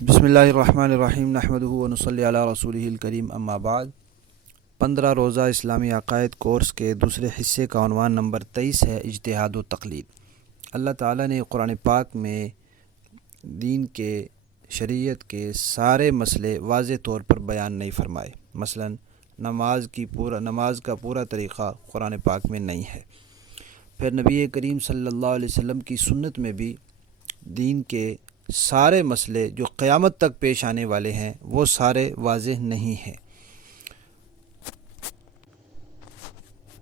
بسم اللہ الرحمن الرحیم نحمدہ و نصلی علی رسولہ الکریم اما بعد 15 روزہ اسلامی عقائد کورس کے دوسرے حصے کا عنوان نمبر 23 ہے اجتہاد و تقلید۔ اللہ تعالیٰ نے قرآن پاک میں دین کے شریعت کے سارے مسئلے واضح طور پر بیان نہیں فرمائے۔ مثلا نماز کا پورا طریقہ قرآن پاک میں نہیں ہے۔ پھر نبی کریم صلی اللہ علیہ وسلم کی سنت میں بھی دین کے سارے مسئلے جو قیامت تک پیش آنے والے ہیں وہ سارے واضح نہیں ہیں۔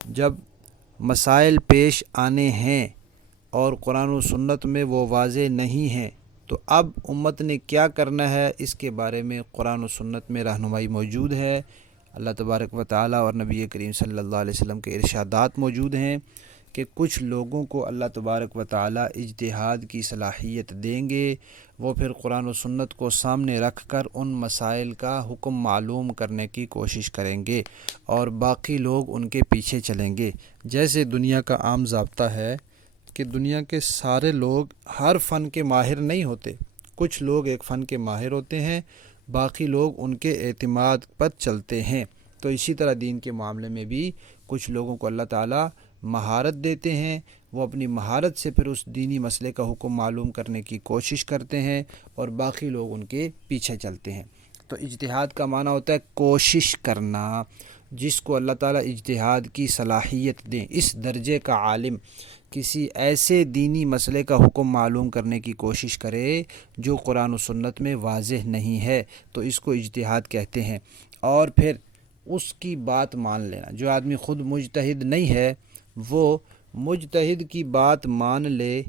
جب مسائل پیش آنے ہیں اور قرآن و سنت میں وہ واضح نہیں ہیں تو اب امت نے کیا کرنا ہے، اس کے بارے میں قرآن و سنت میں رہنمائی موجود ہے۔ اللہ تبارک و تعالیٰ اور نبی کریم صلی اللہ علیہ وسلم کے ارشادات موجود ہیں کہ کچھ لوگوں کو اللہ تبارک و تعالیٰ اجتہاد کی صلاحیت دیں گے، وہ پھر قرآن و سنت کو سامنے رکھ کر ان مسائل کا حکم معلوم کرنے کی کوشش کریں گے اور باقی لوگ ان کے پیچھے چلیں گے۔ جیسے دنیا کا عام ضابطہ ہے کہ دنیا کے سارے لوگ ہر فن کے ماہر نہیں ہوتے، کچھ لوگ ایک فن کے ماہر ہوتے ہیں، باقی لوگ ان کے اعتماد پر چلتے ہیں۔ تو اسی طرح دین کے معاملے میں بھی کچھ لوگوں کو اللہ تعالیٰ مہارت دیتے ہیں، وہ اپنی مہارت سے پھر اس دینی مسئلے کا حکم معلوم کرنے کی کوشش کرتے ہیں اور باقی لوگ ان کے پیچھے چلتے ہیں۔ تو اجتہاد کا معنی ہوتا ہے کوشش کرنا۔ جس کو اللہ تعالیٰ اجتہاد کی صلاحیت دیں، اس درجے کا عالم کسی ایسے دینی مسئلے کا حکم معلوم کرنے کی کوشش کرے جو قرآن و سنت میں واضح نہیں ہے تو اس کو اجتہاد کہتے ہیں۔ اور پھر اس کی بات مان لینا۔ جو آدمی خود مجتہد نہیں ہے وہ مجتہد کی بات مان لے،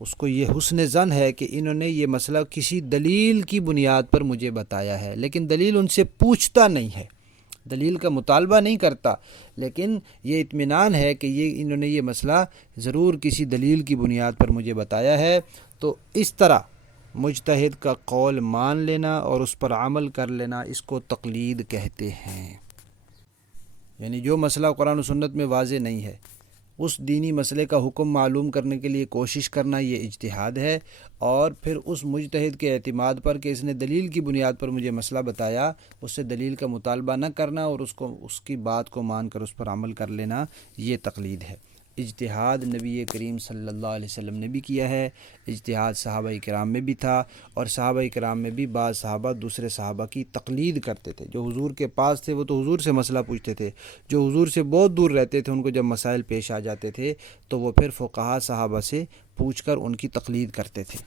اس کو یہ حسن ظن ہے کہ انہوں نے یہ مسئلہ کسی دلیل کی بنیاد پر مجھے بتایا ہے، لیکن دلیل ان سے پوچھتا نہیں ہے، دلیل کا مطالبہ نہیں کرتا، لیکن یہ اطمینان ہے کہ انہوں نے یہ مسئلہ ضرور کسی دلیل کی بنیاد پر مجھے بتایا ہے۔ تو اس طرح مجتہد کا قول مان لینا اور اس پر عمل کر لینا، اس کو تقلید کہتے ہیں۔ یعنی جو مسئلہ قرآن و سنت میں واضح نہیں ہے، اس دینی مسئلے کا حکم معلوم کرنے کے لیے کوشش کرنا، یہ اجتہاد ہے۔ اور پھر اس مجتہد کے اعتماد پر کہ اس نے دلیل کی بنیاد پر مجھے مسئلہ بتایا، اس سے دلیل کا مطالبہ نہ کرنا اور اس کی بات کو مان کر اس پر عمل کر لینا، یہ تقلید ہے۔ اجتہاد نبی کریم صلی اللہ علیہ وسلم نے بھی کیا ہے، اجتہاد صحابہ کرام میں بھی تھا، اور صحابہ کرام میں بھی بعض صحابہ دوسرے صحابہ کی تقلید کرتے تھے۔ جو حضور کے پاس تھے وہ تو حضور سے مسئلہ پوچھتے تھے، جو حضور سے بہت دور رہتے تھے ان کو جب مسائل پیش آ جاتے تھے تو وہ پھر فقہاء صحابہ سے پوچھ کر ان کی تقلید کرتے تھے۔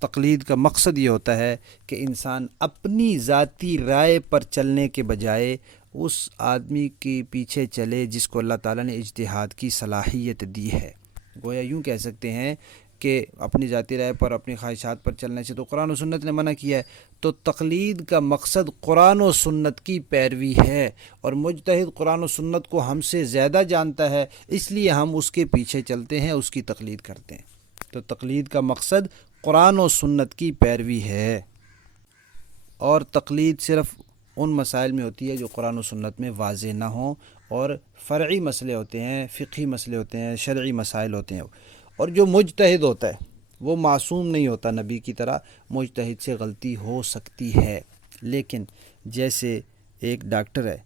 تقلید کا مقصد یہ ہوتا ہے کہ انسان اپنی ذاتی رائے پر چلنے کے بجائے اس آدمی کے پیچھے چلے جس کو اللہ تعالیٰ نے اجتہاد کی صلاحیت دی ہے۔ گویا یوں کہہ سکتے ہیں کہ اپنی ذاتی رائے پر، اپنی خواہشات پر چلنے سے تو قرآن و سنت نے منع کیا ہے، تو تقلید کا مقصد قرآن و سنت کی پیروی ہے، اور مجتہد قرآن و سنت کو ہم سے زیادہ جانتا ہے، اس لیے ہم اس کے پیچھے چلتے ہیں، اس کی تقلید کرتے ہیں۔ تو تقلید کا مقصد قرآن و سنت کی پیروی ہے، اور تقلید صرف ان مسائل میں ہوتی ہے جو قرآن و سنت میں واضح نہ ہوں، اور فرعی مسئلے ہوتے ہیں، فقہی مسئلے ہوتے ہیں، شرعی مسائل ہوتے ہیں۔ اور جو مجتہد ہوتا ہے وہ معصوم نہیں ہوتا، نبی کی طرح مجتہد سے غلطی ہو سکتی ہے، لیکن جیسے ایک ڈاکٹر ہے،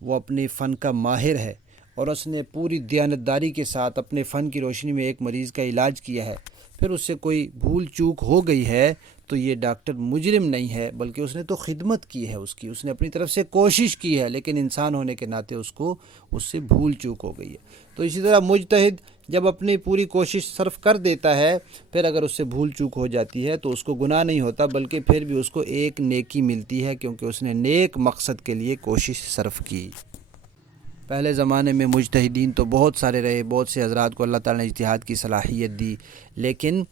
وہ اپنے فن کا ماہر ہے اور اس نے پوری دیانتداری کے ساتھ اپنے فن کی روشنی میں ایک مریض کا علاج کیا ہے، پھر اس سے کوئی بھول چوک ہو گئی ہے تو یہ ڈاکٹر مجرم نہیں ہے، بلکہ اس نے تو خدمت کی ہے، اس نے اپنی طرف سے کوشش کی ہے، لیکن انسان ہونے کے ناطے اس سے بھول چوک ہو گئی ہے۔ تو اسی طرح مجتہد جب اپنی پوری کوشش صرف کر دیتا ہے، پھر اگر اس سے بھول چوک ہو جاتی ہے تو اس کو گناہ نہیں ہوتا، بلکہ پھر بھی اس کو ایک نیکی ملتی ہے، کیونکہ اس نے نیک مقصد کے لیے کوشش صرف کی۔ پہلے زمانے میں مجتہدین تو بہت سارے رہے، بہت سے حضرات کو اللہ تعالیٰ نے اجتہاد کی صلاحیت دی، لیکن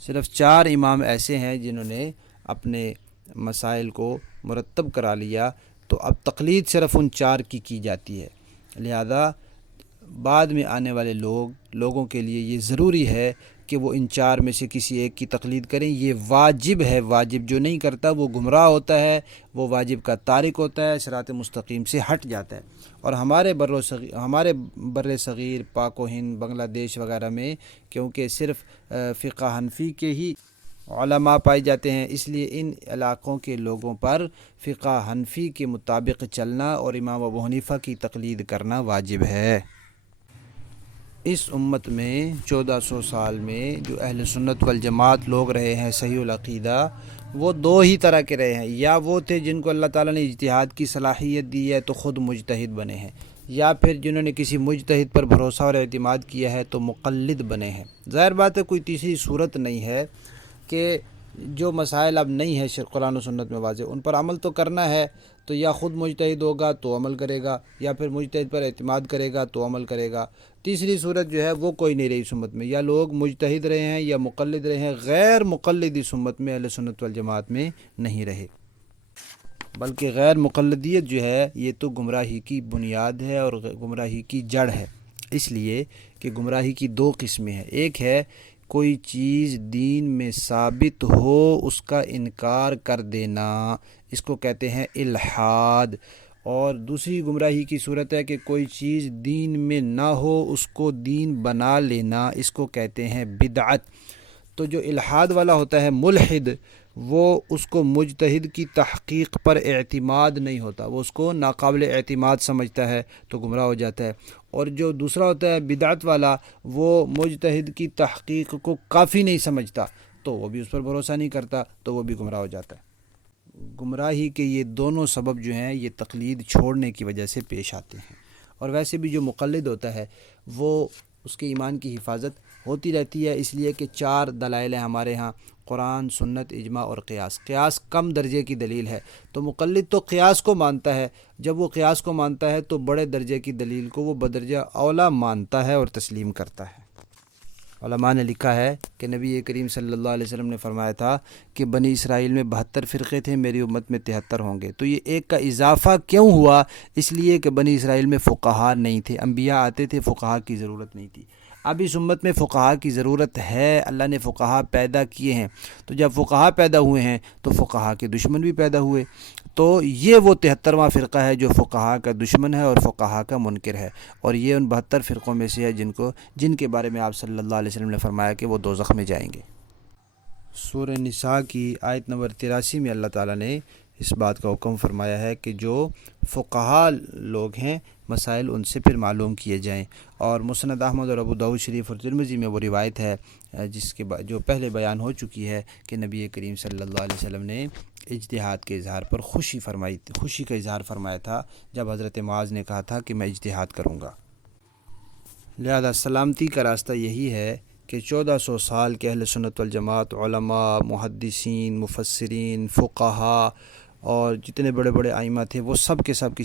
صرف 4 امام ایسے ہیں جنہوں نے اپنے مسائل کو مرتب کرا لیا، تو اب تقلید صرف ان 4 کی جاتی ہے۔ لہذا بعد میں آنے والے لوگوں کے لیے یہ ضروری ہے کہ وہ ان 4 میں سے کسی ایک کی تقلید کریں، یہ واجب ہے۔ واجب جو نہیں کرتا وہ گمراہ ہوتا ہے، وہ واجب کا تارک ہوتا ہے، صراط مستقیم سے ہٹ جاتا ہے۔ اور ہمارے بر صغیر، پاک و ہند، بنگلہ دیش وغیرہ میں کیونکہ صرف فقہ حنفی کے ہی علماء پائے جاتے ہیں، اس لیے ان علاقوں کے لوگوں پر فقہ حنفی کے مطابق چلنا اور امام ابو حنیفہ کی تقلید کرنا واجب ہے۔ اس امت میں 1400 سال میں جو اہل سنت والجماعت لوگ رہے ہیں صحیح العقیدہ، وہ دو ہی طرح کے رہے ہیں، یا وہ تھے جن کو اللہ تعالیٰ نے اجتہاد کی صلاحیت دی ہے تو خود مجتہد بنے ہیں، یا پھر جنہوں نے کسی مجتہد پر بھروسہ اور اعتماد کیا ہے تو مقلد بنے ہیں۔ ظاہر بات ہے کوئی تیسری صورت نہیں ہے کہ جو مسائل اب نہیں ہے قرآن و سنت میں واضح، ان پر عمل تو کرنا ہے، تو یا خود مجتہد ہوگا تو عمل کرے گا، یا پھر مجتہد پر اعتماد کرے گا تو عمل کرے گا۔ تیسری صورت جو ہے وہ کوئی نہیں رہی اس امت میں، یا لوگ مجتہد رہے ہیں یا مقلد رہے ہیں، غیر مقلد اس امت میں اہل سنت والجماعت میں نہیں رہے، بلکہ غیر مقلدیت جو ہے یہ تو گمراہی کی بنیاد ہے اور گمراہی کی جڑ ہے، اس لیے کہ گمراہی کی دو قسمیں ہیں۔ ایک ہے کوئی چیز دین میں ثابت ہو اس کا انکار کر دینا، اس کو کہتے ہیں الحاد، اور دوسری گمراہی کی صورت ہے کہ کوئی چیز دین میں نہ ہو اس کو دین بنا لینا، اس کو کہتے ہیں بدعت۔ تو جو الحاد والا ہوتا ہے ملحد، وہ اس کو مجتہد کی تحقیق پر اعتماد نہیں ہوتا، وہ اس کو ناقابل اعتماد سمجھتا ہے تو گمراہ ہو جاتا ہے، اور جو دوسرا ہوتا ہے بدعت والا، وہ مجتہد کی تحقیق کو کافی نہیں سمجھتا تو وہ بھی اس پر بھروسہ نہیں کرتا تو وہ بھی گمراہ ہو جاتا ہے۔ گمراہی کے یہ دونوں سبب جو ہیں یہ تقلید چھوڑنے کی وجہ سے پیش آتے ہیں، اور ویسے بھی جو مقلد ہوتا ہے وہ اس کے ایمان کی حفاظت ہوتی رہتی ہے، اس لیے کہ 4 دلائل ہیں ہمارے ہاں، قرآن، سنت، اجماع اور قیاس۔ قیاس کم درجے کی دلیل ہے، تو مقلد تو قیاس کو مانتا ہے، جب وہ قیاس کو مانتا ہے تو بڑے درجے کی دلیل کو وہ بدرجہ اولا مانتا ہے اور تسلیم کرتا ہے۔ علماء نے لکھا ہے کہ نبی کریم صلی اللہ علیہ وسلم نے فرمایا تھا کہ بنی اسرائیل میں 72 فرقے تھے، میری امت میں 73 ہوں گے۔ تو یہ ایک کا اضافہ کیوں ہوا؟ اس لیے کہ بنی اسرائیل میں فقہاء نہیں تھے، انبیاء آتے تھے، فقہاء کی ضرورت نہیں تھی۔ اب اس امت میں فقہاء کی ضرورت ہے، اللہ نے فقہاء پیدا کیے ہیں، تو جب فقہاء پیدا ہوئے ہیں تو فقہاء کے دشمن بھی پیدا ہوئے، تو یہ وہ 73واں فرقہ ہے جو فقہاء کا دشمن ہے اور فقہاء کا منکر ہے، اور یہ ان 72 فرقوں میں سے ہے جن کے بارے میں آپ صلی اللہ علیہ وسلم نے فرمایا کہ وہ دوزخ میں جائیں گے۔ سورہ نساء کی آیت نمبر 83 میں اللہ تعالیٰ نے اس بات کا حکم فرمایا ہے کہ جو فقہاء لوگ ہیں مسائل ان سے پھر معلوم کیے جائیں، اور مسند احمد اور ابو داؤد شریف اور ترمذی میں وہ روایت ہے جو پہلے بیان ہو چکی ہے کہ نبی کریم صلی اللہ علیہ وسلم نے اجتہاد کے اظہار پر خوشی کا اظہار فرمایا تھا جب حضرت معاذ نے کہا تھا کہ میں اجتہاد کروں گا۔ لہذا سلامتی کا راستہ یہی ہے کہ 1400 سال کے اہل سنت والجماعت علماء، محدثین، مفسرین، فقہاء اور جتنے بڑے بڑے ائمہ تھے وہ سب کے سب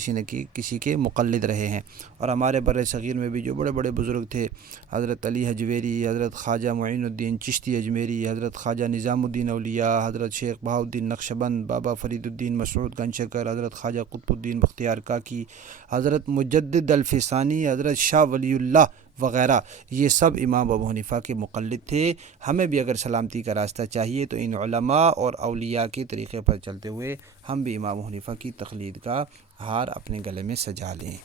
کسی کے مقلد رہے ہیں، اور ہمارے بر صغیر میں بھی جو بڑے بڑے بزرگ تھے، حضرت علی حجویری، حضرت خواجہ معین الدین چشتی اجمیری، حضرت خواجہ نظام الدین اولیاء، حضرت شیخ بہاؤالدین نقشبند، بابا فرید الدین مسعود گنجشکر، حضرت خواجہ قطب الدین بختیار کاکی، حضرت مجدد الفسانی، حضرت شاہ ولی اللہ وغیرہ، یہ سب امام ابو حنیفہ کے مقلد تھے۔ ہمیں بھی اگر سلامتی کا راستہ چاہیے تو ان علماء اور اولیاء کے طریقے پر چلتے ہوئے ہم بھی امام ابو حنیفہ کی تقلید کا ہار اپنے گلے میں سجا لیں۔